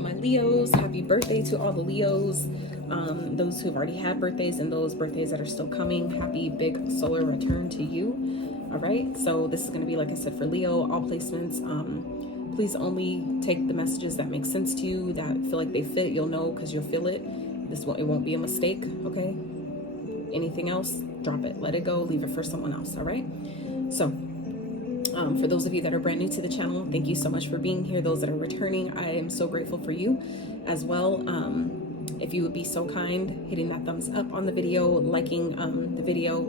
all my Leos. Happy birthday to all the Leos. Those who've already had birthdays and those birthdays that are still coming. Happy big solar return to you. All right. So this is going to be, like I said, for Leo, all placements. Please only take the messages that make sense to you, that feel like they fit. You'll know because you'll feel it. It won't be a mistake. Okay. Anything else, drop it, let it go, leave it for someone else. All right. So for those of you that are brand new to the channel, thank you so much for being here. Those that are returning, I am so grateful for you as well. If you would be so kind, hitting that thumbs up on the video, liking the video,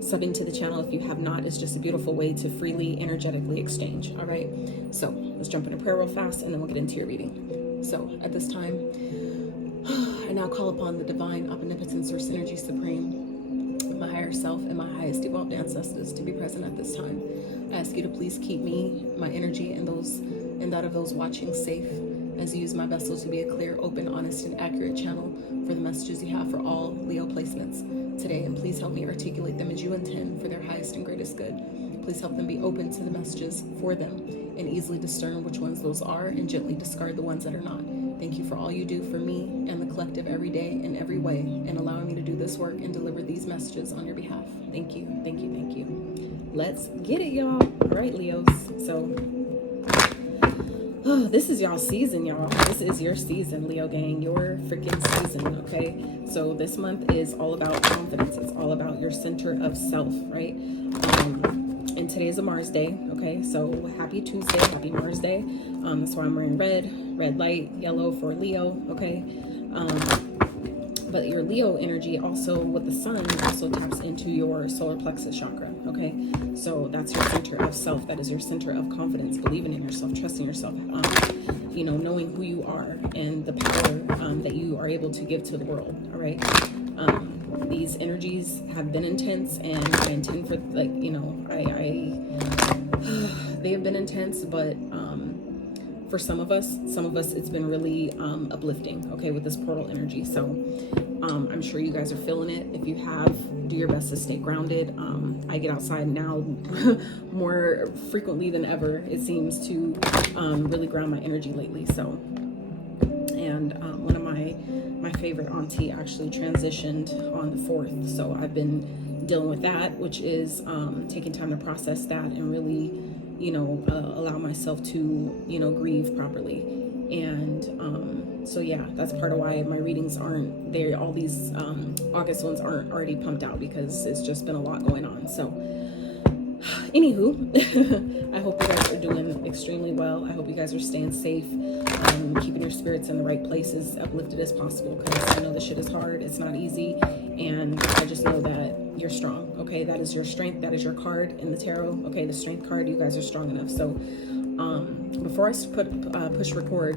subbing to the channel if you have not, is just a beautiful way to freely, energetically exchange. All right. So let's jump into prayer real fast and then we'll get into your reading. So at this time, I now call upon the divine, omnipotent source energy supreme, my higher self, and my highest evolved ancestors to be present at this time. I ask you to please keep me, my energy, and that of those watching safe, as you use my vessel to be a clear, open, honest, and accurate channel for the messages you have for all Leo placements today. And please help me articulate them as you intend for their highest and greatest good. Please help them be open to the messages for them and easily discern which ones those are and gently discard the ones that are not. Thank you for all you do for me and the collective every day in every way, and allowing me to do this work and deliver these messages on your behalf. Thank you, thank you, thank you. Let's get it, y'all. All right, Leos. So, this is y'all's season, y'all. This is your season, Leo gang. Your freaking season, okay? So this month is all about confidence. It's all about your center of self, right? And today's a Mars day, okay? So happy Tuesday, happy Mars day. That's why I'm wearing red light, yellow for Leo, okay? But your Leo energy also with the sun also taps into your solar plexus chakra, okay? So that's your center of self. That is your center of confidence, believing in yourself, trusting yourself, you know, knowing who you are and the power that you are able to give to the world, all right? These energies have been intense, and I intend for, like, you know, they have been intense, but for some of us it's been really uplifting, okay, with this portal energy. So I'm sure you guys are feeling it. If you have, do your best to stay grounded. I get outside now more frequently than ever, it seems, to really ground my energy lately. So, and one of my favorite auntie actually transitioned on the 4th, so I've been dealing with that, which is taking time to process that and really, you know, allow myself to, you know, grieve properly. And so yeah, that's part of why my readings aren't there. All these August ones aren't already pumped out, because it's just been a lot going on. So anywho, I hope you guys are doing extremely well. I hope you guys are staying safe, keeping your spirits in the right places, uplifted as possible, because I know this shit is hard. It's not easy, and I just know that you're strong, okay? That is your strength. That is your card in the tarot, okay? The strength card. You guys are strong enough. So before I push record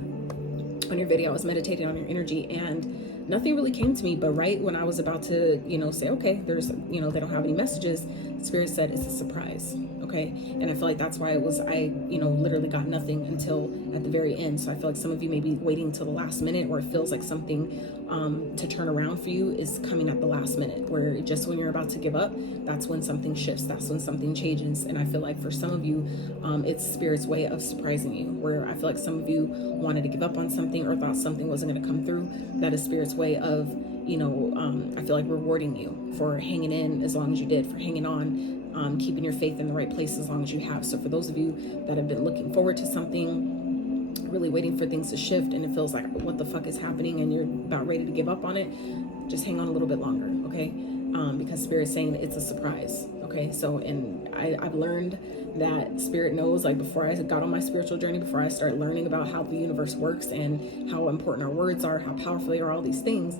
on your video, I was meditating on your energy, and nothing really came to me. But right when I was about to, you know, say, okay, there's, you know, they don't have any messages, Spirit said it's a surprise, okay? And I feel like that's why I, you know, literally got nothing until at the very end. So I feel like some of you may be waiting till the last minute, or it feels like something to turn around for you is coming at the last minute, where just when you're about to give up, that's when something shifts, that's when something changes. And I feel like for some of you, it's Spirit's way of surprising you, where I feel like some of you wanted to give up on something or thought something wasn't going to come through. That is Spirit's way of, you know, I feel like rewarding you for hanging in as long as you did, for hanging on, keeping your faith in the right place as long as you have. So for those of you that have been looking forward to something, really waiting for things to shift, and it feels like, what the fuck is happening, and you're about ready to give up on it, just hang on a little bit longer, okay? Because Spirit's saying it's a surprise, okay? So, and I've learned that Spirit knows, like, before I got on my spiritual journey, before I started learning about how the universe works and how important our words are, how powerful they are, all these things,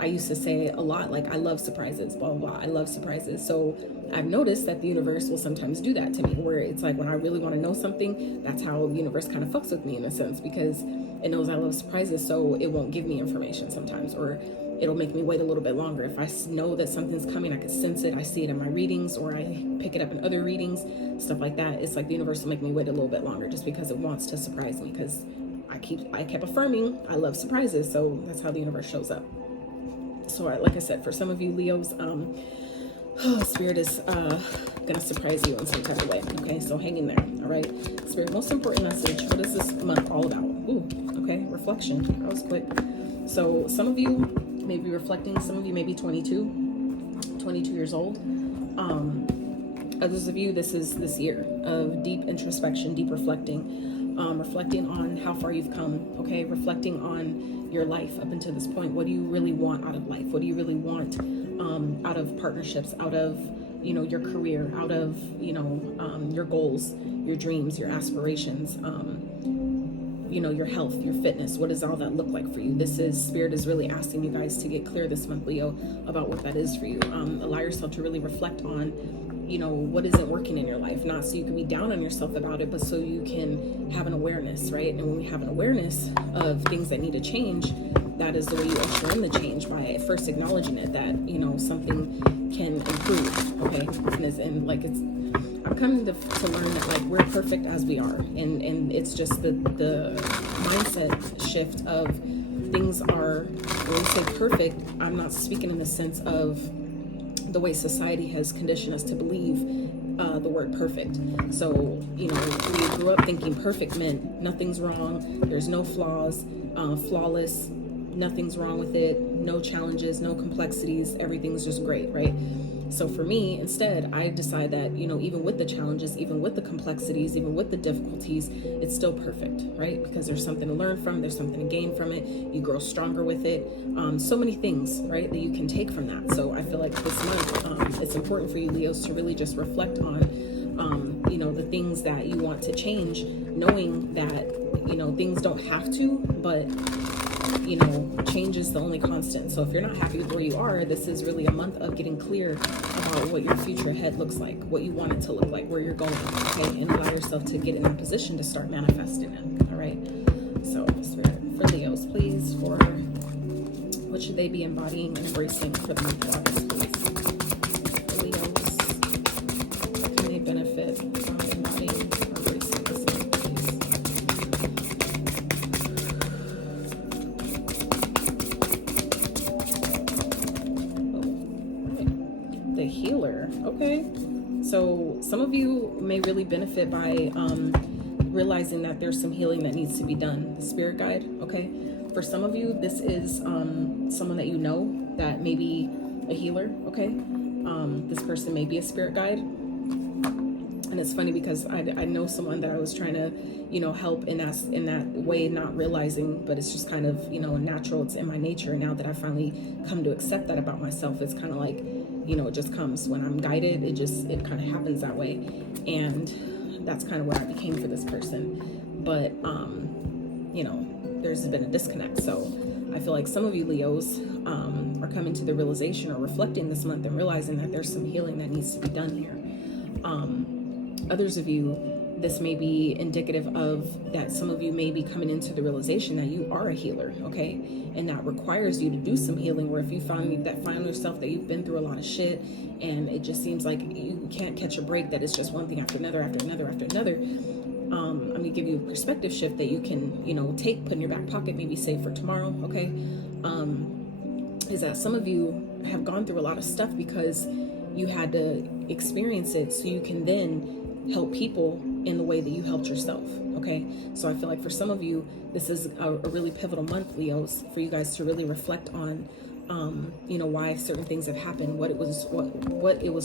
I used to say a lot, like, I love surprises, blah, blah, blah. I love surprises. So I've noticed that the universe will sometimes do that to me, where it's like, when I really want to know something, that's how the universe kind of fucks with me in a sense, because it knows I love surprises, so it won't give me information sometimes, or it'll make me wait a little bit longer. If I know that something's coming, I can sense it, I see it in my readings, or I pick it up in other readings, stuff like that. It's like the universe will make me wait a little bit longer, just because it wants to surprise me, because I kept affirming I love surprises, so that's how the universe shows up. So like I said, for some of you Leos, Spirit is gonna surprise you in some kind of way, okay? So hang in there, all right? Spirit, most important message, what is this month all about? Ooh, Okay, reflection. That was quick. So some of you may be reflecting. Some of you may be 22 years old. Others of you, this is this year of deep introspection, deep reflecting, reflecting on how far you've come, okay? Reflecting on your life up until this point. What do you really want out of life? What do you really want out of partnerships, out of, you know, your career, out of, you know, your goals, your dreams, your aspirations, you know, your health, your fitness? What does all that look like for you? This is, Spirit is really asking you guys to get clear this month, Leo, about what that is for you. Allow yourself to really reflect on, you know, what isn't working in your life, not so you can be down on yourself about it, but so you can have an awareness, right? And when we have an awareness of things that need to change, that is the way you usher in the change, by first acknowledging it, that, you know, something can improve, okay? And like, it's, I'm coming to learn that, like, we're perfect as we are, and it's just the mindset shift of things are, when we say perfect, I'm not speaking in the sense of the way society has conditioned us to believe the word perfect. So, you know, we grew up thinking perfect meant nothing's wrong, there's no flaws, flawless, nothing's wrong with it, no challenges, no complexities, everything's just great, right? So for me, instead, I decide that, you know, even with the challenges, even with the complexities, even with the difficulties, it's still perfect, right? Because there's something to learn from, there's something to gain from it, you grow stronger with it, so many things, right, that you can take from that. So I feel like this month, it's important for you, Leos, to really just reflect on, you know, the things that you want to change, knowing that, you know, things don't have to, but, you know, change is the only constant. So if you're not happy with where you are, this is really a month of getting clear about what your future ahead looks like, what you want it to look like, where you're going, okay? And allow yourself to get in a position to start manifesting it, all right? So, Spirit, for Leos, please, for what should they be embodying and embracing for the month of August, please? For Leos, how can they benefit from embodying or embracing this month, please? The healer. Okay, so some of you may really benefit by realizing that there's some healing that needs to be done. The spirit guide. Okay, for some of you, this is someone that you know that may be a healer. Okay, this person may be a spirit guide. And it's funny because I know someone that I was trying to, you know, help in that way, not realizing, but it's just kind of, you know, natural. It's in my nature. And now that I finally come to accept that about myself, it's kind of like, you know, it just comes when I'm guided. It kind of happens that way. And that's kind of what I became for this person. But, you know, there's been a disconnect. So I feel like some of you Leos are coming to the realization or reflecting this month and realizing that there's some healing that needs to be done here. Others of you, this may be indicative of that some of you may be coming into the realization that you are a healer, okay? And that requires you to do some healing, where if you find yourself that you've been through a lot of shit and it just seems like you can't catch a break, that it's just one thing after another, after another, after another. I'm going to give you a perspective shift that you can, you know, put in your back pocket, maybe save for tomorrow, okay? Is that some of you have gone through a lot of stuff because you had to experience it so you can then help people in the way that you helped yourself, okay? So I feel like for some of you, this is a really pivotal month, Leos, for you guys to really reflect on, you know, why certain things have happened, what it was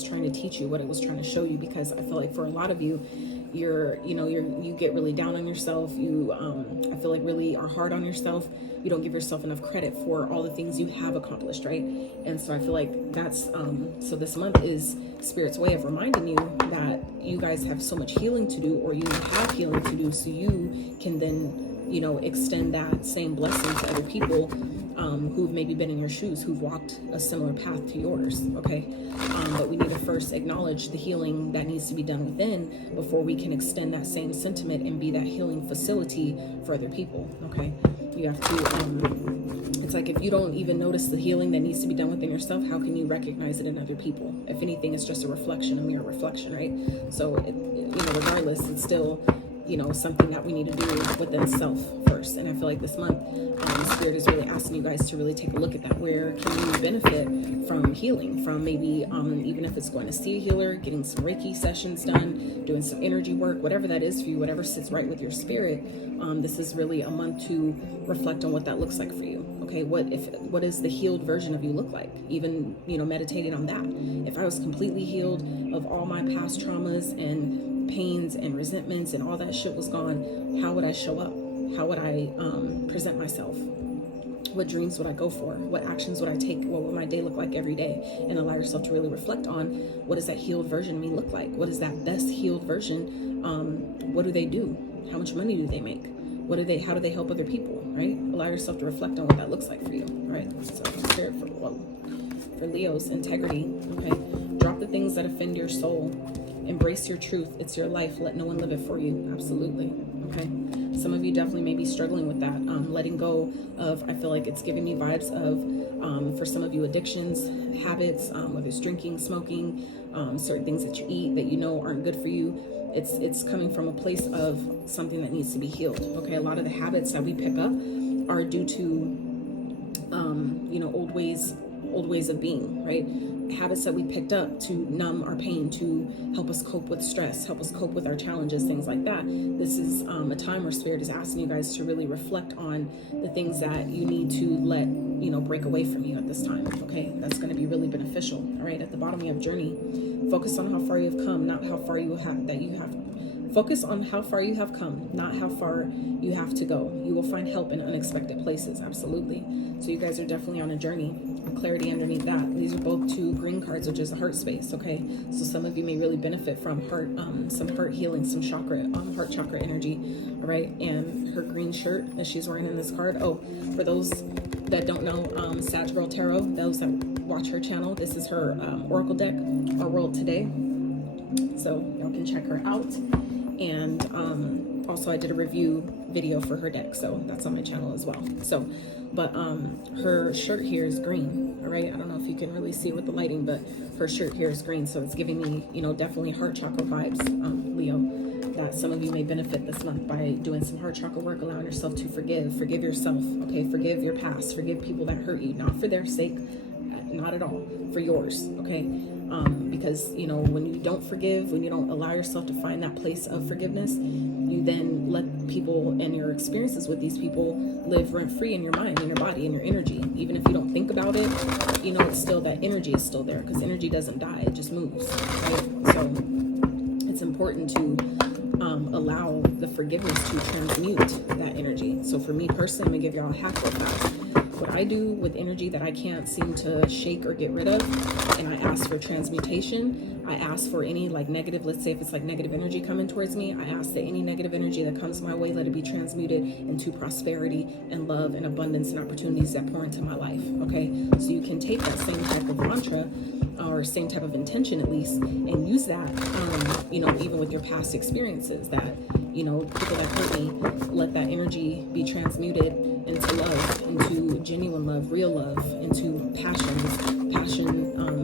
trying to teach you, what it was trying to show you, because I feel like for a lot of you, you get really down on yourself. I feel like really are hard on yourself. You don't give yourself enough credit for all the things you have accomplished, right? And so I feel like that's, so this month is Spirit's way of reminding you that you guys have so much healing to do, or you have healing to do, so you can then, you know, extend that same blessing to other people who've maybe been in your shoes, who've walked a similar path to yours, okay? But we need to first acknowledge the healing that needs to be done within before we can extend that same sentiment and be that healing facility for other people, okay? You have to, it's like if you don't even notice the healing that needs to be done within yourself, how can you recognize it in other people? If anything, it's just a reflection, a mirror reflection, right? So, you know, regardless, it's still, you know, something that we need to do within self first. And I feel like this month, Spirit is really asking you guys to really take a look at that. Where can you benefit from healing? From maybe, even if it's going to see a healer, getting some Reiki sessions done, doing some energy work, whatever that is for you, whatever sits right with your spirit. This is really a month to reflect on what that looks like for you. Okay, what does the healed version of you look like? Even, you know, meditating on that. If I was completely healed of all my past traumas and pains and resentments and all that shit was gone, how would I show up? How would I present myself? What dreams would I go for? What actions would I take? What would my day look like every day? And allow yourself to really reflect on, what does that healed version of me look like? What is that best healed version? What do they do? How much money do they make? How do they help other people, right? Allow yourself to reflect on what that looks like for you, right? So Spirit for Leo's integrity, okay? Drop the things that offend your soul. Embrace your truth. It's your life. Let no one live it for you. Absolutely. Okay. Some of you definitely may be struggling with that. Letting go of, I feel like it's giving me vibes of, for some of you, addictions, habits, whether it's drinking, smoking, certain things that you eat that you know aren't good for you. It's coming from a place of something that needs to be healed. Okay. A lot of the habits that we pick up are due to, you know, old ways of being, right? Habits that we picked up to numb our pain, to help us cope with stress, help us cope with our challenges, things like that. This is a time where Spirit is asking you guys to really reflect on the things that you need to let, you know, break away from you at this time. Okay, that's going to be really beneficial. All right, at the bottom we have journey. Focus on how far you have come, not how far you have Focus on how far you have come, not how far you have to go. You will find help in unexpected places. Absolutely. So you guys are definitely on a journey. Clarity underneath that. These are both 2 green cards, which is a heart space. Okay. So some of you may really benefit from heart, some heart healing, some chakra, heart chakra energy. All right. And her green shirt that she's wearing in this card. Oh, for those that don't know, Sag Girl Tarot, those that watch her channel, this is her oracle deck, Our World Today. So y'all can check her out. And also I did a review video for her deck, so that's on my channel as well. So, but her shirt here is green. All right, I don't know if you can really see with the lighting, but her shirt here is green, so it's giving me, you know, definitely heart chakra vibes, Leo, that some of you may benefit this month by doing some heart chakra work, allowing yourself to forgive yourself. Okay, forgive your past, forgive people that hurt you, not for their sake, not at all, for yours. Okay. Because, you know, when you don't forgive, when you don't allow yourself to find that place of forgiveness, you then let people and your experiences with these people live rent free in your mind, in your body, in your energy. Even if you don't think about it, you know, it's still, that energy is still there, because energy doesn't die, it just moves, right? So it's important to allow the forgiveness to transmute that energy. So for me personally, I'm gonna give y'all a hack real fast. What I do with energy that I can't seem to shake or get rid of, and I ask for transmutation. I ask for any like negative, let's say if it's like negative energy coming towards me, I ask that any negative energy that comes my way, let it be transmuted into prosperity and love and abundance and opportunities that pour into my life. Okay, so you can take that same type of mantra or same type of intention at least, and use that, you know, even with your past experiences, that, you know, people that hurt me, let that energy be transmuted into love, into genuine love, real love, into passion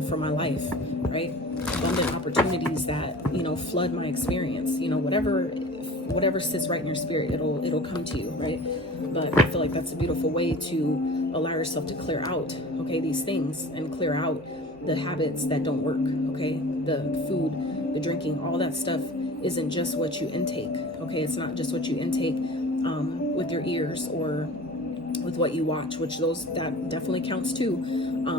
for my life, right? Abundant opportunities that, you know, flood my experience, you know, whatever sits right in your spirit, it'll come to you, right? But I feel like that's a beautiful way to allow yourself to clear out, okay, these things, and clear out the habits that don't work. Okay, the food, the drinking, all that stuff isn't just what you intake. Okay, it's not just what you intake with your ears or with what you watch, which that definitely counts too,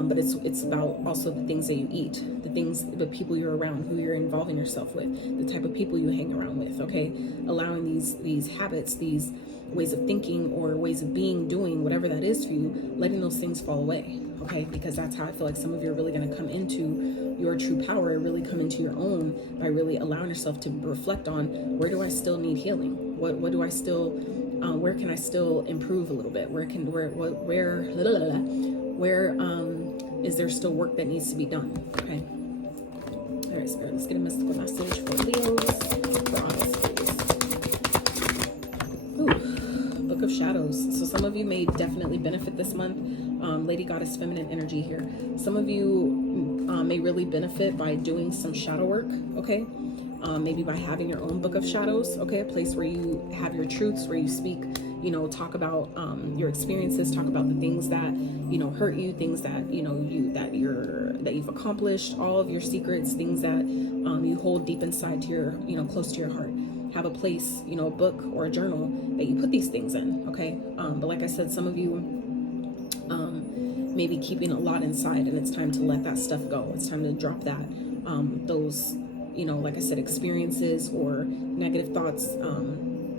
but it's about also the things that you eat, the people you're around, who you're involving yourself with, the type of people you hang around with. Okay, allowing these habits, these ways of thinking or ways of being, doing whatever that is for you, letting those things fall away. Okay, because that's how I feel like some of you are really going to come into your true power, really come into your own, by really allowing yourself to reflect on, where do I still need healing? What do I still, where can I still improve a little bit? Where is there still work that needs to be done? Okay. All right, Spirit, let's get a mystical message for Leos for August, please. Ooh, Book of Shadows. So some of you may definitely benefit this month. Lady Goddess feminine energy here. Some of you may really benefit by doing some shadow work. Okay, maybe by having your own book of shadows, okay? A place where you have your truths, where you speak, you know, talk about your experiences, talk about the things that, you know, hurt you, things that, you know, that you've accomplished, all of your secrets, things that you hold deep inside to your, you know, close to your heart. Have a place, you know, a book or a journal that you put these things in, okay? But like I said, some of you may be keeping a lot inside, and it's time to let that stuff go. It's time to drop that, those, you know, like I said, experiences or negative thoughts,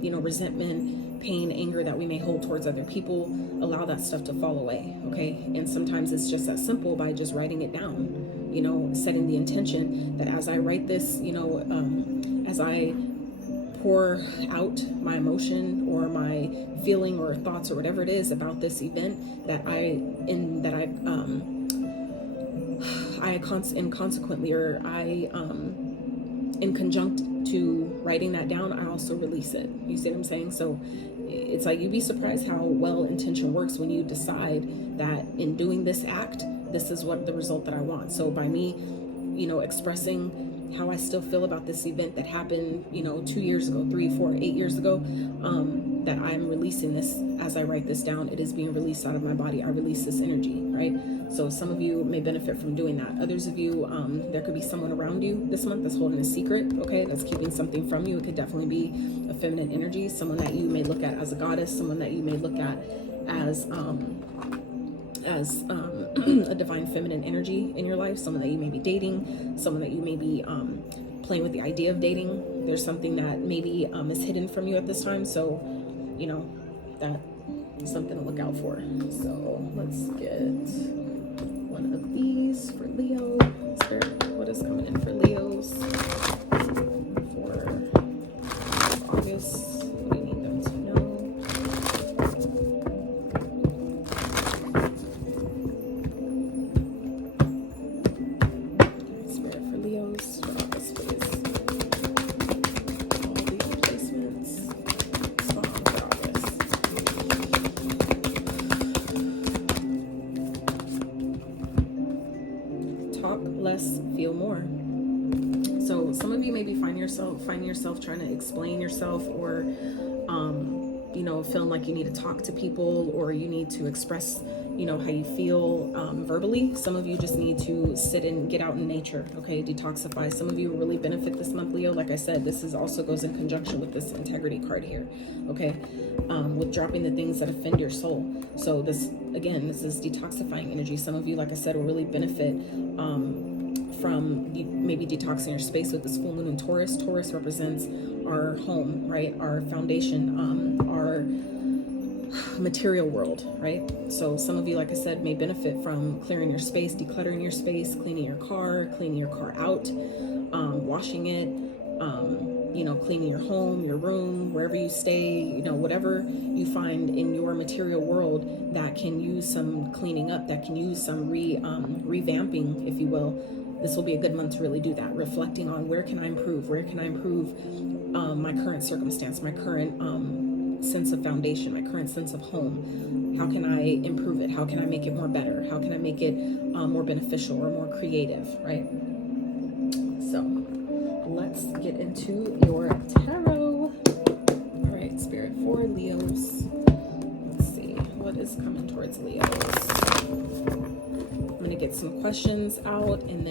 you know, resentment, pain, anger that we may hold towards other people. Allow that stuff to fall away, okay? And sometimes it's just that simple by just writing it down, you know, setting the intention that as I write this, you know, as I pour out my emotion or my feeling or thoughts or whatever it is about this event, that consequently, or in conjunct to writing that down, I also release it. You see what I'm saying? So it's like, you'd be surprised how well intention works when you decide that in doing this act, this is what the result that I want. So by me, you know, expressing how I still feel about this event that happened, you know, 2 years ago, 3, 4, 8 years ago, that I'm releasing this as I write this down. It is being released out of my body. I release this energy, right? So some of you may benefit from doing that. Others of you, there could be someone around you this month that's holding a secret, okay? That's keeping something from you. It could definitely be a feminine energy, someone that you may look at as a goddess, someone that you may look at as a divine feminine energy in your life, someone that you may be dating, someone that you may be playing with the idea of dating. There's something that maybe is hidden from you at this time, so you know, that's something to look out for. So let's get one of these for Leo. Spirit, what is coming in for Leos for August? What do you need them to know? Feel more. So some of you maybe find yourself trying to explain yourself, or you know, feeling like you need to talk to people, or you need to express, you know, how you feel verbally. Some of you just need to sit and get out in nature, okay? Detoxify. Some of you really benefit this month, Leo. Like I said, this is also goes in conjunction with this integrity card here, okay? With dropping the things that offend your soul. So this, again, this is detoxifying energy. Some of you, like I said, will really benefit from maybe detoxing your space with this full moon in Taurus. Taurus represents our home, right? Our foundation, our material world, right? So some of you, like I said, may benefit from clearing your space, decluttering your space, cleaning your car out, washing it, you know, cleaning your home, your room, wherever you stay, you know, whatever you find in your material world that can use some cleaning up, that can use some revamping, if you will. This will be a good month to really do that, reflecting on where can I improve my current circumstance, my current sense of foundation, my current sense of home. How can I improve it? How can I make it more better? How can I make it more beneficial or more creative, right? So let's get into your tarot. All right, Spirit for Leos. Let's see, what is coming towards Leos? I'm gonna get some questions out and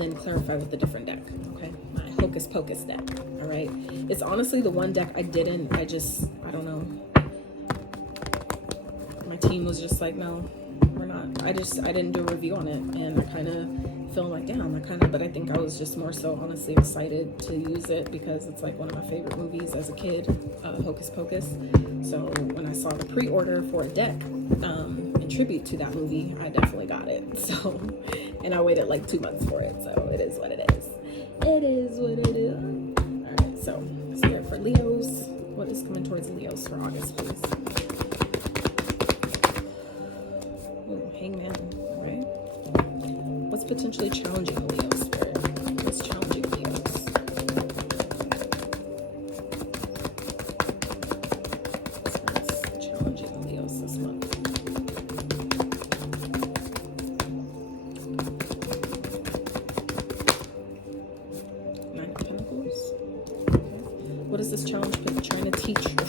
then clarify with the different deck, okay? My Hocus Pocus deck, all right? It's honestly the one deck I don't know. My team was just like, no, we're not. I didn't do a review on it, and I kind of feel like, damn, but I think I was just more so honestly excited to use it because it's like one of my favorite movies as a kid, Hocus Pocus. So when I saw the pre-order for a deck, in tribute to that movie, I definitely got it. So, and I waited like 2 months for it. So it is what it is. It is what it is. All right. So Spirit for Leos. What is coming towards Leos for August, please? Ooh, Hangman. All right. What's potentially challenging Leos, Spirit? What's challenging Leos? What's challenging Leos this month?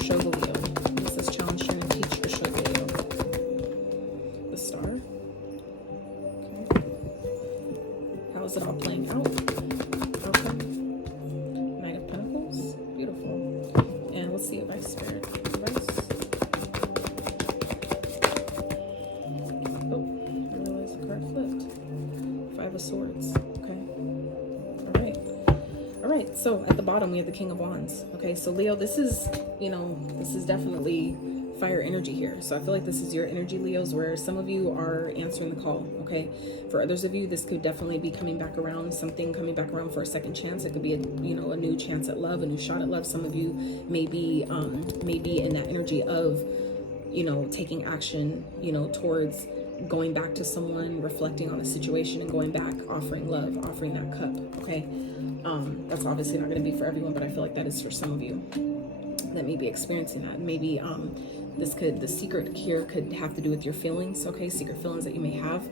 show the Leo? This is challenge, trying to teach, or show the Leo? The Star. Okay. How is it all playing out? Okay. Knight of Pentacles. Beautiful. And let's see advice, Spirit. Advice. Oh, I realized the card flipped. Five of Swords. Okay. All right, so at the bottom we have the King of Wands. Okay, so Leo, this is, this is definitely fire energy here. So I feel like this is your energy, Leos, where some of you are answering the call. Okay, for others of you, this could definitely be coming back around, something coming back around for a second chance. It could be a new chance at love, a new shot at love. Some of you may be in that energy of taking action towards going back to someone, reflecting on a situation, and going back, offering love, offering that cup. Okay, that's obviously not going to be for everyone, but I feel like that is for some of you that may be experiencing that. Maybe the secret here could have to do with your feelings. Okay, secret feelings that you may have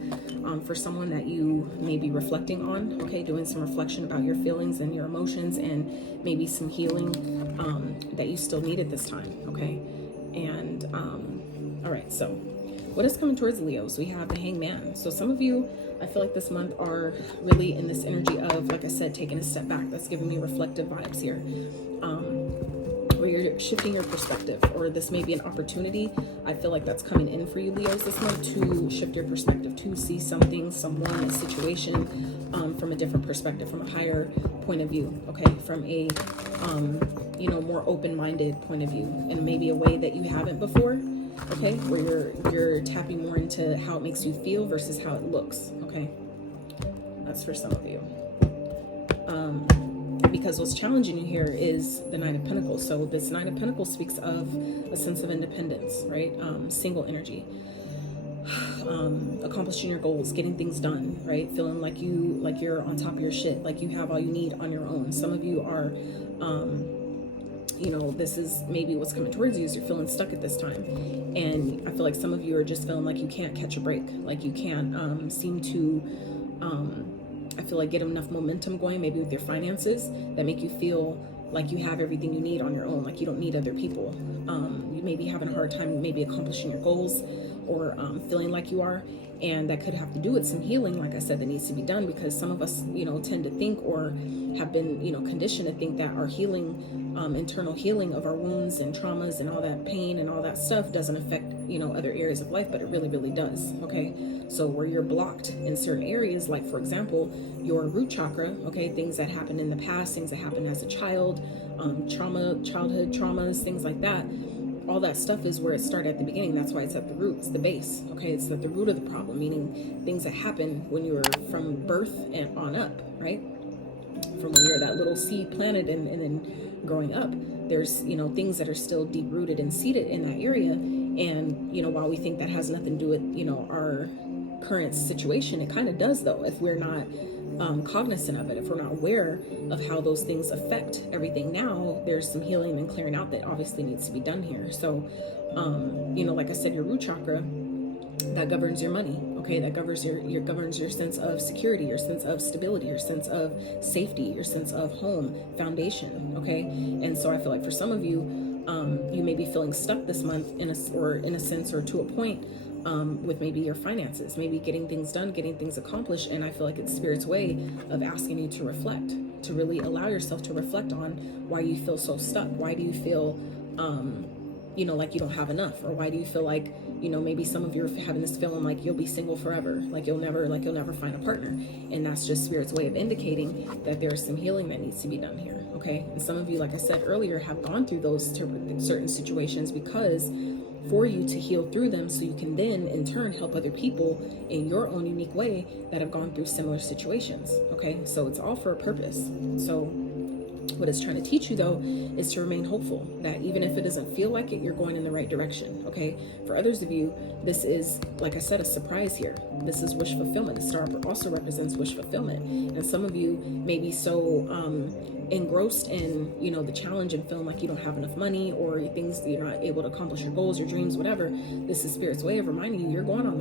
for someone that you may be reflecting on. Okay, doing some reflection about your feelings and your emotions, and maybe some healing that you still need at this time. Okay, and all right, so what is coming towards Leos? We have the Hangman. So some of you, I feel like this month, are really in this energy of, like I said, taking a step back. That's giving me reflective vibes here. Where you're shifting your perspective, or this may be an opportunity. I feel like that's coming in for you, Leos, this month, to shift your perspective, to see something, someone, a situation from a different perspective, from a higher point of view. Okay, from a more open-minded point of view, and maybe a way that you haven't before. Okay, where you're tapping more into how it makes you feel versus how it looks. Okay, that's for some of you. Because what's challenging you here is the Knight of Pentacles. So this Knight of Pentacles speaks of a sense of independence, right? Single energy, accomplishing your goals, getting things done, right? Feeling like you're on top of your shit, like you have all you need on your own. Some of you are, this is maybe what's coming towards you, is you're feeling stuck at this time. And I feel like some of you are just feeling like you can't catch a break, like you can't seem to, I feel like, get enough momentum going, maybe with your finances, that make you feel like you have everything you need on your own, like you don't need other people. You may be having a hard time maybe accomplishing your goals, or feeling like you are. And that could have to do with some healing, like I said, that needs to be done, because some of us, tend to think, or have been, conditioned to think that our healing, internal healing of our wounds and traumas and all that pain and all that stuff doesn't affect, other areas of life, but it really, really does. Okay, so where you're blocked in certain areas, like for example, your root chakra, okay, things that happened in the past, things that happened as a child, childhood traumas, things like that. All that stuff is where it started at the beginning. That's why it's at the root. It's the base. Okay, it's at the root of the problem, meaning things that happen when you were from birth and on up, right? From when you're that little seed planted and then growing up, there's things that are still deep rooted and seated in that area. And while we think that has nothing to do with our current situation, it kind of does, though, if we're not cognizant of it, if we're not aware of how those things affect everything now. There's some healing and clearing out that obviously needs to be done here. So like I said, your root chakra, that governs your money. Okay, that governs your sense of security, your sense of stability, your sense of safety, your sense of home, foundation. Okay, and so I feel like for some of you, you may be feeling stuck this month in a sense, or to a point, with maybe your finances, maybe getting things done, getting things accomplished. And I feel like it's Spirit's way of asking you to reflect, to really allow yourself to reflect on why you feel so stuck. Why do you feel, like you don't have enough? Or why do you feel like, maybe some of you are having this feeling like you'll be single forever, like you'll never find a partner. And that's just Spirit's way of indicating that there's some healing that needs to be done here. Okay, and some of you, like I said earlier, have gone through those certain situations because for you to heal through them, so you can then in turn help other people in your own unique way that have gone through similar situations. Okay, so it's all for a purpose. So what it's trying to teach you, though, is to remain hopeful, that even if it doesn't feel like it, you're going in the right direction. Okay, for others of you, this is, like I said, a surprise here. This is wish fulfillment. The star also represents wish fulfillment, and some of you may be so engrossed in the challenge and feeling like you don't have enough money, or things that you're not able to accomplish your goals, your dreams, whatever. This is Spirit's way of reminding you you're on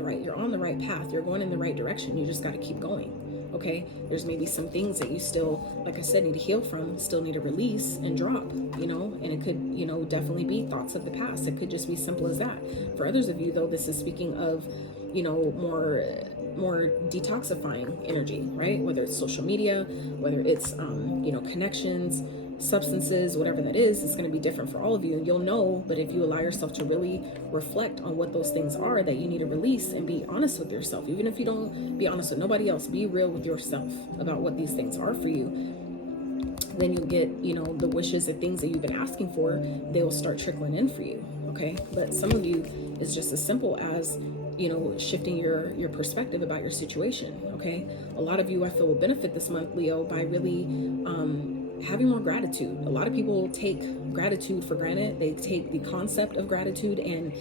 the right path, you're going in the right direction. You just got to keep going. okay? There's maybe some things that you still, like I said, need to heal from, still need to release and drop, you know? And it could, you know, definitely be thoughts of the past. It could just be simple as that. For others of you, though, this is speaking of, you know, more detoxifying energy, right? Whether it's social media, whether it's, you know, connections, substances, whatever that is, it's going to be different for all of you, and you'll know. But if you allow yourself to really reflect on what those things are that you need to release, and be honest with yourself, even if you don't be honest with nobody else, be real with yourself about what these things are for you, then you'll get, you know, the wishes and things that you've been asking for, they will start trickling in for you, okay? But some of you, it's just as simple as, you know, shifting your perspective about your situation, okay? A lot of you, I feel, will benefit this month, Leo, by really having more gratitude. A lot of people take gratitude for granted. They take the concept of gratitude and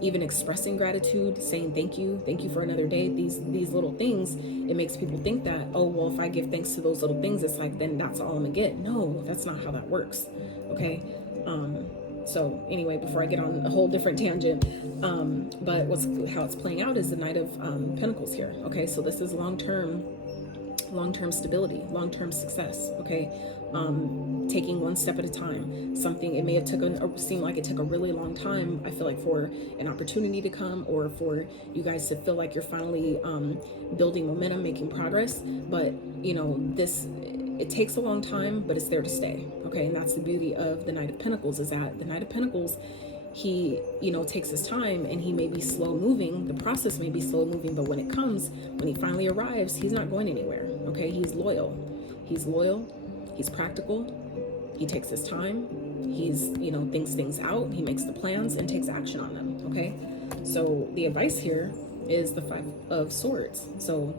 even expressing gratitude, saying thank you for another day, these little things, it makes people think that, oh, well, if I give thanks to those little things, it's like, then that's all I'm gonna get. No, that's not how that works, okay? So anyway, before I get on a whole different tangent, but how it's playing out is the Knight of Pentacles here, okay? So this is long-term stability, long-term success, okay? Taking one step at a time. Something, it may have seemed like it took a really long time, I feel like, for an opportunity to come, or for you guys to feel like you're finally building momentum, making progress. But, you know, it takes a long time, but it's there to stay, okay? And that's the beauty of the Knight of Pentacles, is that the Knight of Pentacles, he, you know, takes his time, and he may be slow moving. The process may be slow moving, but when it comes, when he finally arrives, he's not going anywhere, okay? He's loyal. He's practical. He takes his time. He's, you know, thinks things out. He makes the plans and takes action on them, okay? So the advice here is the Five of Swords. So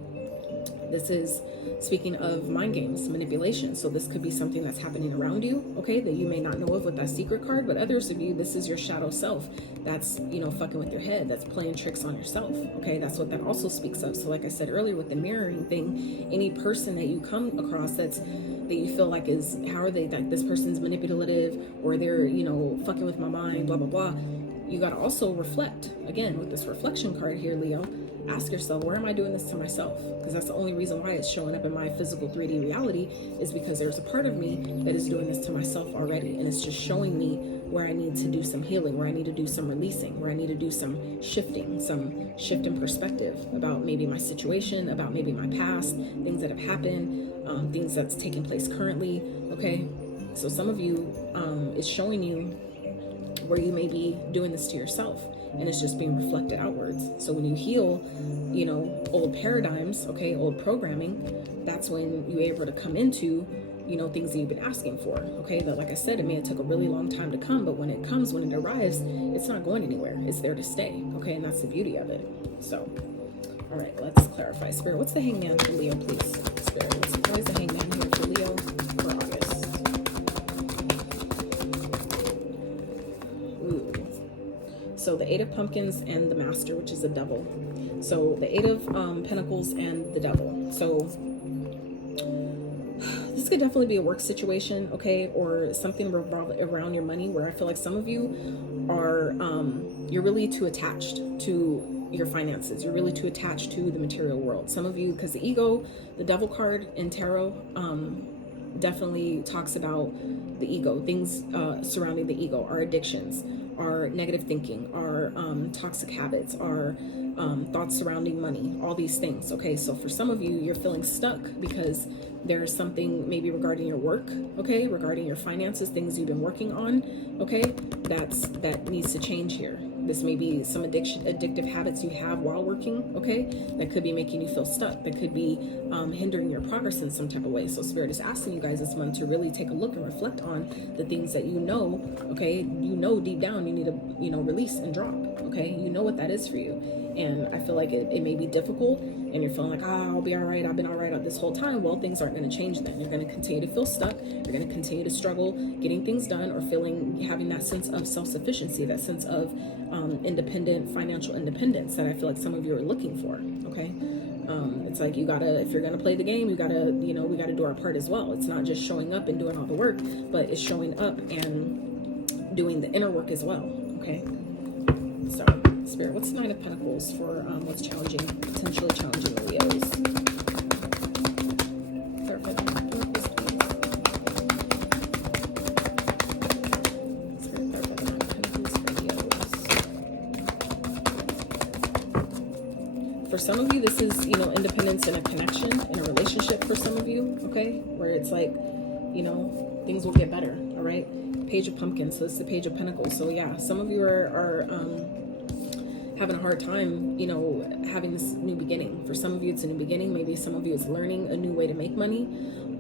this is speaking of mind games, manipulation. So this could be something that's happening around you, okay, that you may not know of with that secret card, but others of you, this is your shadow self that's, you know, fucking with your head, that's playing tricks on yourself, okay? That's what that also speaks of. So like I said earlier with the mirroring thing, any person that you come across that you feel like is, how are they, like this person's manipulative, or they're, you know, fucking with my mind, blah, blah, blah. You got to also reflect, again, with this reflection card here, Leo. Ask yourself, where am I doing this to myself? Because that's the only reason why it's showing up in my physical 3D reality, is because there's a part of me that is doing this to myself already. And it's just showing me where I need to do some healing, where I need to do some releasing, where I need to do some shift in perspective about maybe my situation, about maybe my past, things that have happened, things that's taking place currently, okay? So some of you, it's showing you where you may be doing this to yourself, and it's just being reflected outwards. So when you heal, you know, old paradigms, okay, old programming, that's when you're able to come into, you know, things that you've been asking for, okay? But like I said, it may have took a really long time to come, but when it comes, when it arrives, it's not going anywhere. It's there to stay, okay? And that's the beauty of it. So, all right, let's clarify. Spirit, what's the Hangman for Leo, please? Spirit, what is the Hangman here for Leo for August? Ooh. So the Eight of Pumpkins and the Master, which is the Devil. So the Eight of Pentacles and the Devil. So this could definitely be a work situation, okay, or something around your money, where I feel like some of you are, you're really too attached to your finances. You're really too attached to the material world. Some of you, because the ego, the Devil card in tarot, definitely talks about the ego, things surrounding the ego, our addictions, our negative thinking, our toxic habits, our thoughts surrounding money, all these things, okay? So for some of you, you're feeling stuck because there's something maybe regarding your work, okay, regarding your finances, things you've been working on, okay, that needs to change here. This may be some addictive habits you have while working, okay, that could be making you feel stuck, that could be hindering your progress in some type of way. So Spirit is asking you guys this month to really take a look and reflect on the things that you know, okay, you know deep down you need to, you know, release and drop, okay, you know what that is for you. And I feel like it may be difficult, and you're feeling like, I'll be all right, I've been all right this whole time. Well, things aren't going to change then. You're going to continue to feel stuck. You're going to continue to struggle getting things done, or having that sense of self-sufficiency, that sense of financial independence that I feel like some of you are looking for, okay? It's like, you gotta, if you're gonna play the game, you gotta, you know, we gotta do our part as well. It's not just showing up and doing all the work, but it's showing up and doing the inner work as well, okay? So, Spirit, what's the Nine of Pentacles for what's challenging, potentially challenging the Leos? For some of you, this is, you know, independence in a connection, in a relationship for some of you, okay? Where it's like, you know, things will get better, all right? Page of Pumpkins, so it's the Page of Pentacles. So yeah, some of you are having a hard time, you know, having this new beginning. For some of you, it's a new beginning. Maybe some of you, it's learning a new way to make money,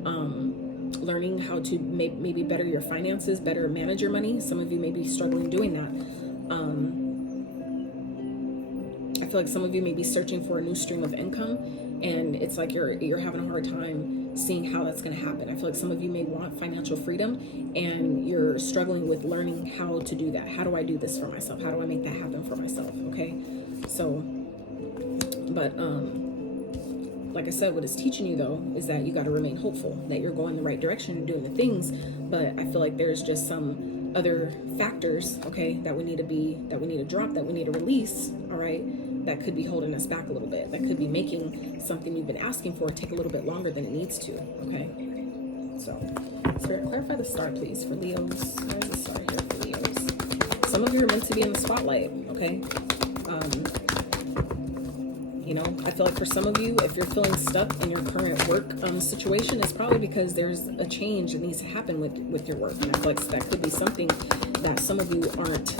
learning how to maybe better your finances, better manage your money. Some of you may be struggling doing that. I feel like some of you may be searching for a new stream of income, and it's like you're having a hard time seeing how that's going to happen. I feel like some of you may want financial freedom, and you're struggling with learning how to do that. How do I do this for myself? How do I make that happen for myself? Okay, so, but like I said, what it's teaching you though is that you got to remain hopeful, that you're going the right direction and doing the things. But I feel like there's just some other factors, okay, that we need to drop, that we need to release, all right, that could be holding us back a little bit, that could be making something you've been asking for take a little bit longer than it needs to, okay? So, Spirit, clarify the star, please, for Leos. Where is the star here for Leos? Some of you are meant to be in the spotlight, okay? You know, I feel like for some of you, if you're feeling stuck in your current work situation, it's probably because there's a change that needs to happen with your work. And I feel like that could be something that some of you aren't,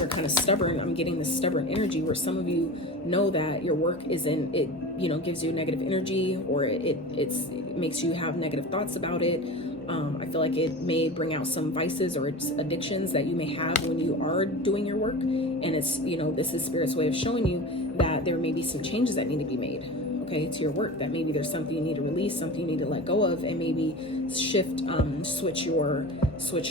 you're kind of stubborn. I'm getting this stubborn energy where some of you know that your work isn't, it, you know, gives you negative energy, or it makes you have negative thoughts about it. I feel like it may bring out some vices or addictions that you may have when you are doing your work. And it's, you know, this is Spirit's way of showing you that there may be some changes that need to be made, okay, to your work, that maybe there's something you need to release, something you need to let go of, and maybe shift, switch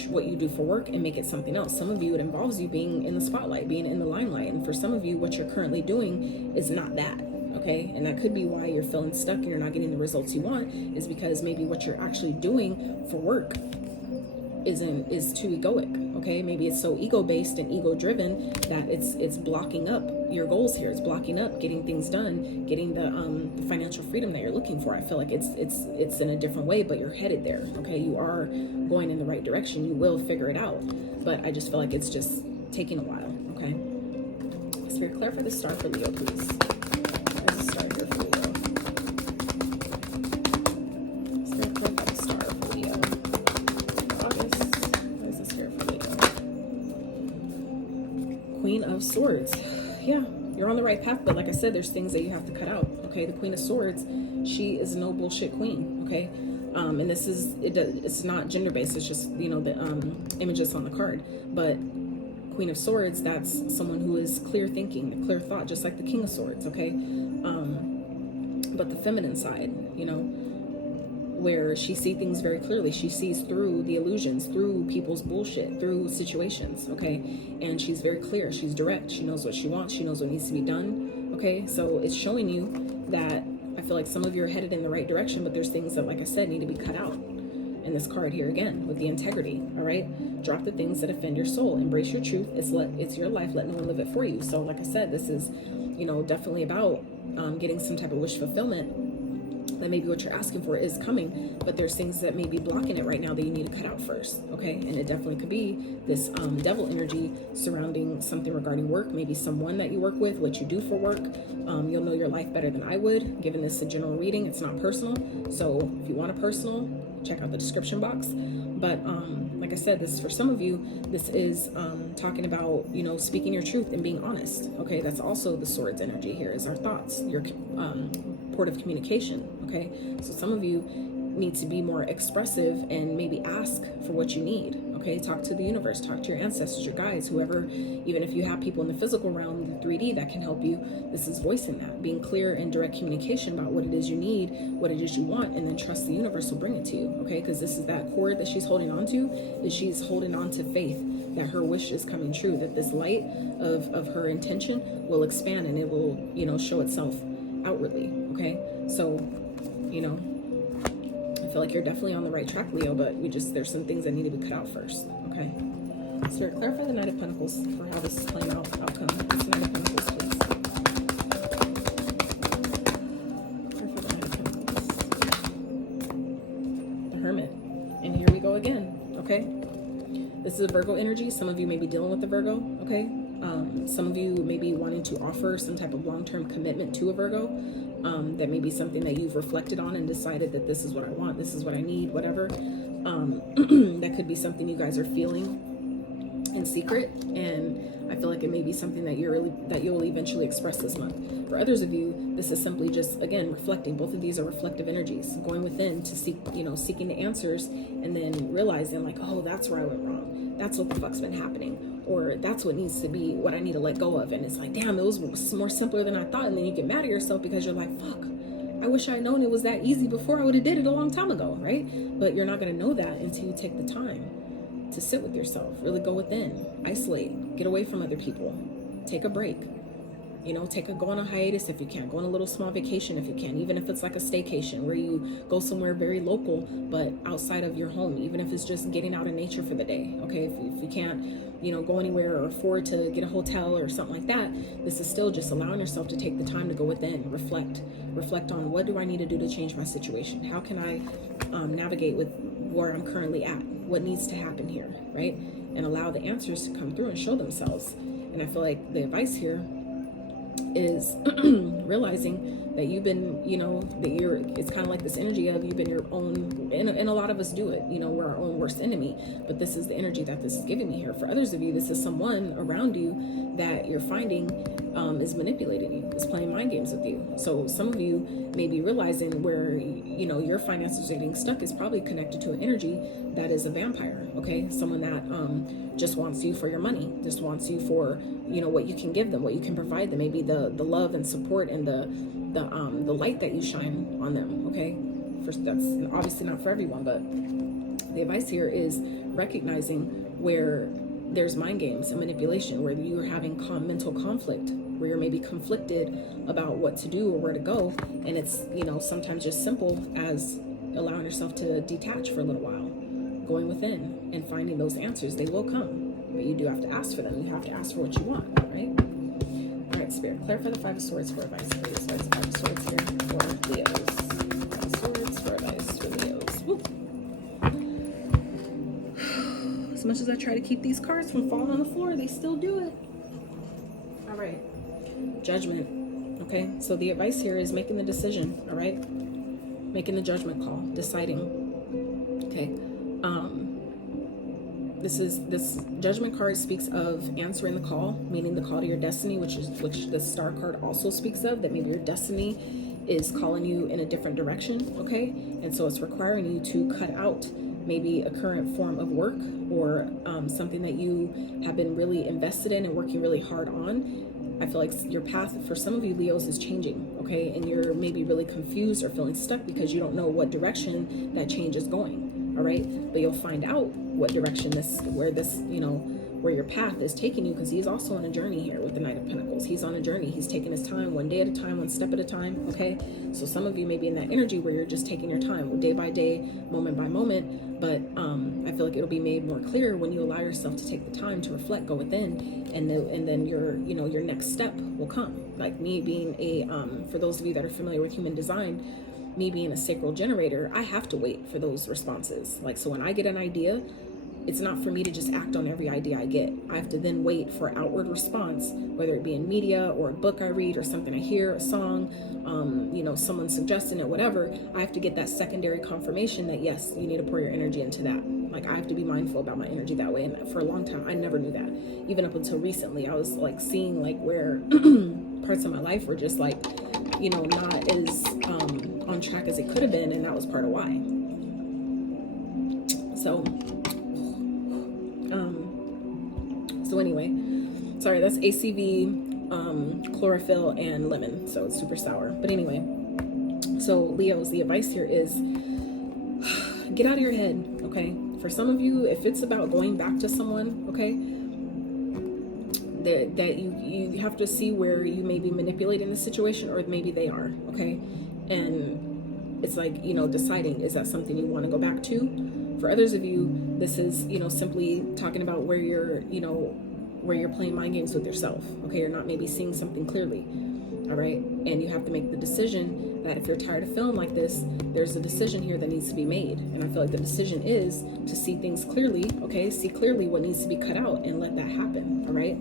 what you do for work and make it something else. Some of you, it involves you being in the spotlight, being in the limelight. And for some of you, what you're currently doing is not that. Okay, and that could be why you're feeling stuck and you're not getting the results you want, is because maybe what you're actually doing for work is too egoic. Okay, maybe it's so ego-based and ego-driven that it's blocking up your goals here. It's blocking up getting things done, getting the financial freedom that you're looking for. I feel like it's in a different way, but you're headed there. Okay, you are going in the right direction. You will figure it out, but I just feel like it's just taking a while. Okay, Spirit, clarify the star for Leo, please. There's a star here for Leo. Spirit, clarify the star for Leo. August. What is this here for Leo? Queen of Swords. Yeah, you're on the right path, but like I said, there's things that you have to cut out. Okay, the Queen of Swords, she is no bullshit queen. Okay, and this is it's not gender based. It's just, you know, the images on the card, but Queen of Swords, that's someone who is clear thinking, the clear thought, just like the King of Swords, okay? But the feminine side, you know, where she sees things very clearly. She sees through the illusions, through people's bullshit, through situations, okay? And she's very clear. She's direct. She knows what she wants. She knows what needs to be done, okay? So it's showing you that I feel like some of you are headed in the right direction, but there's things that, like I said, need to be cut out. In this card here again with the integrity, all right? Drop the things that offend your soul. Embrace your truth. It's your life. Let no one live it for you. So like I said, this is, you know, definitely about getting some type of wish fulfillment. That maybe what you're asking for is coming, but there's things that may be blocking it right now that you need to cut out first, okay? And it definitely could be this devil energy surrounding something regarding work, maybe someone that you work with, what you do for work. You'll know your life better than I would, given this a general reading. It's not personal. So if you want a personal, check out the description box. But like I said, this is for some of you. This is talking about, you know, speaking your truth and being honest, okay? That's also the Swords energy here, is our thoughts, your port of communication, okay? So some of you need to be more expressive and maybe ask for what you need, okay? Talk to the universe, talk to your ancestors, your guides, whoever. Even if you have people in the physical realm, the 3D, that can help you, this is voicing that, being clear and direct communication about what it is you need, what it is you want, and then trust the universe will bring it to you, okay? Because this is that cord that she's holding on to, is she's holding on to faith that her wish is coming true, that this light of her intention will expand and it will, you know, show itself outwardly, okay? So, you know, I feel like you're definitely on the right track, Leo, but there's some things that need to be cut out first, okay? Spirit, clarify the Knight of Pentacles for how this is playing out, outcome. It's the Knight of Pentacles, please. Clarify the Knight of Pentacles. The Hermit. And here we go again, okay? This is a Virgo energy. Some of you may be dealing with the Virgo, okay? Some of you may be wanting to offer some type of long-term commitment to a Virgo. That may be something that you've reflected on and decided that this is what I want, this is what I need, whatever. That could be something you guys are feeling in secret, and I feel like it may be something that you'll eventually express this month. For others of you, this is simply just, again, reflecting. Both of these are reflective energies, going within to seek, seeking the answers, and then realizing like, oh, that's where I went wrong. That's what the fuck's been happening, or that's what needs to be, what I need to let go of. And it's like, damn, it was more simpler than I thought. And then you get mad at yourself because you're like, fuck, I wish I had known it was that easy before. I would have did it a long time ago, right? But you're not going to know that until you take the time to sit with yourself, really go within, isolate, get away from other people, take a break, go on a hiatus if you can, go on a little small vacation if you can, even if it's like a staycation where you go somewhere very local but outside of your home, even if it's just getting out in nature for the day. Okay, if you can't go anywhere or afford to get a hotel or something like that, this is still just allowing yourself to take the time to go within, reflect on, what do I need to do to change my situation? How can I navigate with where I'm currently at? What needs to happen here, right? And allow the answers to come through and show themselves. And I feel like the advice here is realizing that you've been, it's kind of like this energy of you've been your own, and a lot of us do it, we're our own worst enemy, but this is the energy that this is giving me here. For others of you, this is someone around you that you're finding is manipulating you, is playing mind games with you. So some of you may be realizing where, your finances are getting stuck is probably connected to an energy that is a vampire, okay? Someone that just wants you for your money, just wants you for, what you can give them, what you can provide them, maybe the love and support and the light that you shine on them, okay? That's obviously not for everyone, but the advice here is recognizing where there's mind games and manipulation, where you are having mental conflict, where you're maybe conflicted about what to do or where to go. And it's, sometimes just simple as allowing yourself to detach for a little while, going within and finding those answers. They will come, but you do have to ask for them. You have to ask for what you want, right? All right, Spirit, clarify the Five of Swords for advice, please. What's the Five of Swords here for Leos? Five of Swords for advice for Leos. Woo. As much as I try to keep these cards from falling on the floor, they still do it. All right. Judgment. Okay, so the advice here is making the decision, all right? Making the judgment call, deciding. Okay. This judgment card speaks of answering the call, meaning the call to your destiny, which the Star card also speaks of, that maybe your destiny is calling you in a different direction, okay? And so it's requiring you to cut out maybe a current form of work or something that you have been really invested in and working really hard on. I feel like your path for some of you Leos is changing, okay? And you're maybe really confused or feeling stuck because you don't know what direction that change is going, all right? But you'll find out what direction where your path is taking you, because he's also on a journey here with the Knight of Pentacles. He's on a journey. He's taking his time, one day at a time, one step at a time, okay? So some of you may be in that energy where you're just taking your time, day by day, moment by moment, but I feel like it'll be made more clear when you allow yourself to take the time to reflect, go within, and then your next step will come. Like me being for those of you that are familiar with human design, me being a sacral generator, I have to wait for those responses. Like, so when I get an idea, it's not for me to just act on every idea I get. I have to then wait for outward response, whether it be in media or a book I read or something I hear, a song, someone suggesting it, whatever. I have to get that secondary confirmation that, yes, you need to pour your energy into that. Like, I have to be mindful about my energy that way. And for a long time, I never knew that. Even up until recently, I was like seeing like where parts of my life were just like, not as on track as it could have been. And that was part of why. So anyway, sorry, that's ACV, chlorophyll, and lemon, so it's super sour. But anyway, so Leos, the advice here is get out of your head, okay? For some of you, if it's about going back to someone, okay, that you have to see where you may be manipulating the situation, or maybe they are, okay? And it's like, deciding, is that something you want to go back to? For others of you, this is, simply talking about where you're playing mind games with yourself, okay? You're not maybe seeing something clearly, all right? And you have to make the decision that if you're tired of feeling like this, there's a decision here that needs to be made. And I feel like the decision is to see things clearly, okay? See clearly what needs to be cut out and let that happen, all right?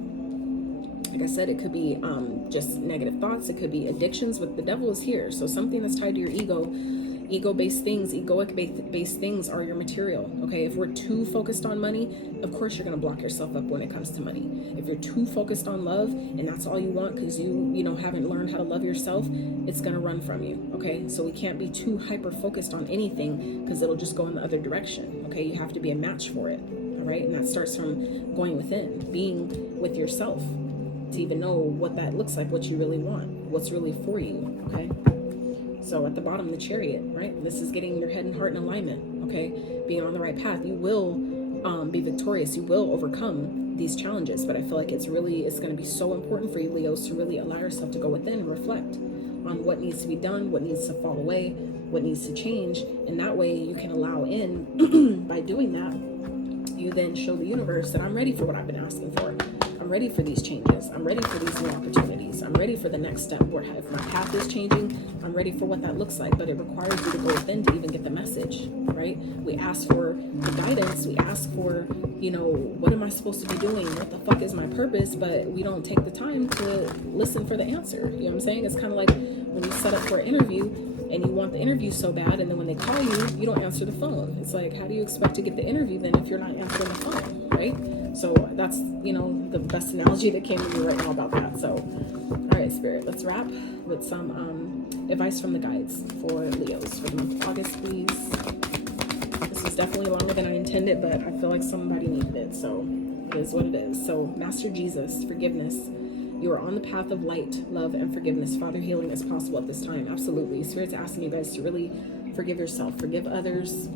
Like I said, it could be just negative thoughts. It could be addictions. With the devil is here. So something that's tied to your ego-based things, egoic-based things are your material. Okay, if we're too focused on money, of course you're going to block yourself up when it comes to money. If you're too focused on love and that's all you want because you know, haven't learned how to love yourself, it's going to run from you. Okay, so we can't be too hyper-focused on anything because it'll just go in the other direction. Okay, you have to be a match for it. All right, and that starts from going within, being with yourself, to even know what that looks like, what you really want, what's really for you. Okay, so at the bottom, the Chariot, right? This is getting your head and heart in alignment. Okay, being on the right path. You will be victorious. You will overcome these challenges. But I feel like it's going to be so important for you, Leos, to really allow yourself to go within and reflect on what needs to be done, what needs to fall away, what needs to change, and that way you can allow in. By doing that, you then show the universe that I'm ready for what I've been asking for. I'm ready for these changes. I'm ready for these new opportunities. I'm ready for the next step. Where if my path is changing, I'm ready for what that looks like. But it requires you to go within to even get the message, right? We ask for the guidance. We ask for, you know, what am I supposed to be doing? What the fuck is my purpose? But we don't take the time to listen for the answer. You know what I'm saying? It's kind of like when you set up for an interview and you want the interview so bad, and then when they call you, you don't answer the phone. It's like, how do you expect to get the interview then if you're not answering the phone, right? So that's, you know, the best analogy that came to me right now about that. So, all right, Spirit, let's wrap with some advice from the guides for Leos for the month of August, please. This is definitely longer than I intended, but I feel like somebody needed it, so it is what it is. So, Master Jesus, forgiveness. You are on the path of light, love, and forgiveness. Father, healing is possible at this time. Absolutely. Spirit's asking you guys to really forgive yourself, forgive others.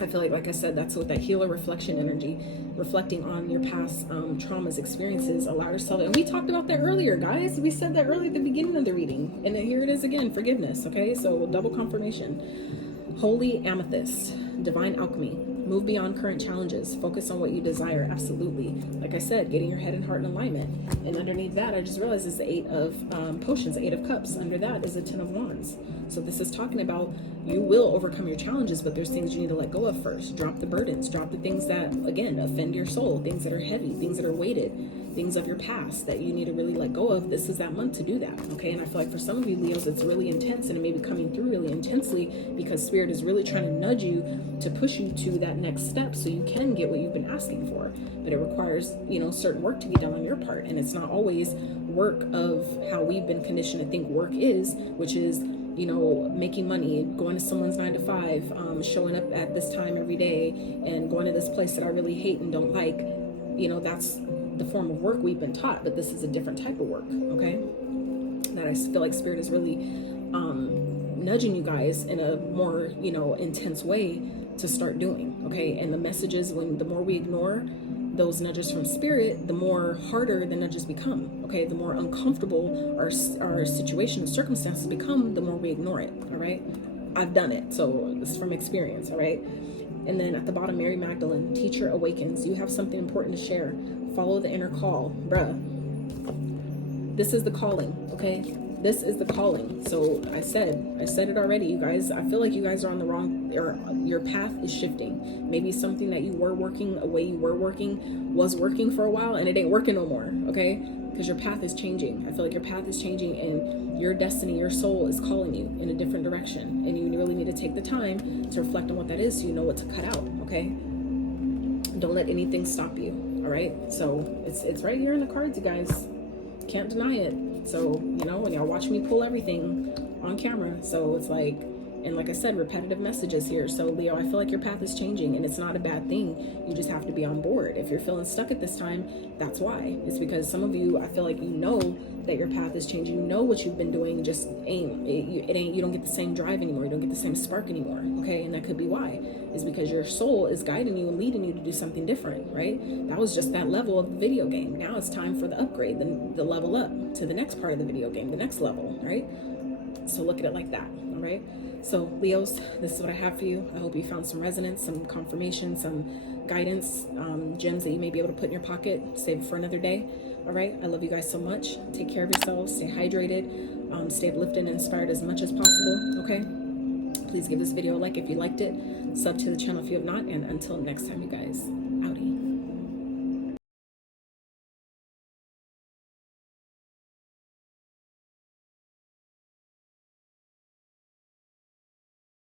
I feel like I said, that's what that healer reflection energy, reflecting on your past traumas, experiences, allow yourself. And we talked about that earlier, guys. We said that earlier at the beginning of the reading. And then here it is again, forgiveness. Okay, so double confirmation. Holy amethyst, divine alchemy. Move beyond current challenges. Focus on what you desire. Absolutely. Like I said, getting your head and heart in alignment. And underneath that, I just realized is the 8 of potions, 8 of cups. Under that is the 10 of wands. So this is talking about you will overcome your challenges, but there's things you need to let go of first. Drop the burdens. Drop the things that, again, offend your soul. Things that are heavy. Things that are weighted. Things of your past that you need to really let go of. This is that month to do that. Okay. And I feel like for some of you Leos, it's really intense, and it may be coming through really intensely because Spirit is really trying to nudge you to push you to that next step so you can get what you've been asking for. But it requires, you know, certain work to be done on your part. And it's not always work of how we've been conditioned to think work is, which is, you know, making money, going to someone's 9 to 5, showing up at this time every day, and going to this place that I really hate and don't like. You know, that's the form of work we've been taught, but this is a different type of work. Okay, that I feel like Spirit is really nudging you guys in a more, you know, intense way to start doing. Okay, and the messages, the more we ignore those nudges from Spirit, the more harder the nudges become. Okay, the more uncomfortable our situation and circumstances become, the more we ignore it. All right, I've done it, so this is from experience. All right. And then at the bottom, Mary Magdalene, teacher awakens. You have something important to share. Follow the inner call. Bruh. This is the calling, okay? This is the calling. So I said it already, you guys. I feel like you guys are on the wrong, or your path is shifting. Maybe something that you were working, a way you were working, was working for a while, and it ain't working no more, okay? Because your path is changing. I feel like your path is changing, and your destiny, your soul is calling you in a different direction. And you really need to take the time to reflect on what that is so you know what to cut out, okay? Don't let anything stop you, all right? So it's right here in the cards, you guys. Can't deny it. So, you know, when y'all watch me pull everything on camera, so it's like, and like I said, repetitive messages here. So Leo, I feel like your path is changing, and it's not a bad thing. You just have to be on board. If you're feeling stuck at this time, that's why. It's because some of you, I feel like you know that your path is changing. You know what you've been doing just you don't get the same drive anymore. You don't get the same spark anymore. Okay, and that could be why. Is because your soul is guiding you and leading you to do something different, right? That was just that level of the video game. Now it's time for the upgrade, the level up to the next part of the video game, the next level, right? So look at it like that, all right? So Leos, this is what I have for you. I hope you found some resonance, some confirmation, some guidance, gems that you may be able to put in your pocket, save it for another day. All right, I love you guys so much. Take care of yourselves, stay hydrated, stay uplifted and inspired as much as possible, okay? Please give this video a like if you liked it, sub to the channel if you have not, and until next time, you guys, outie.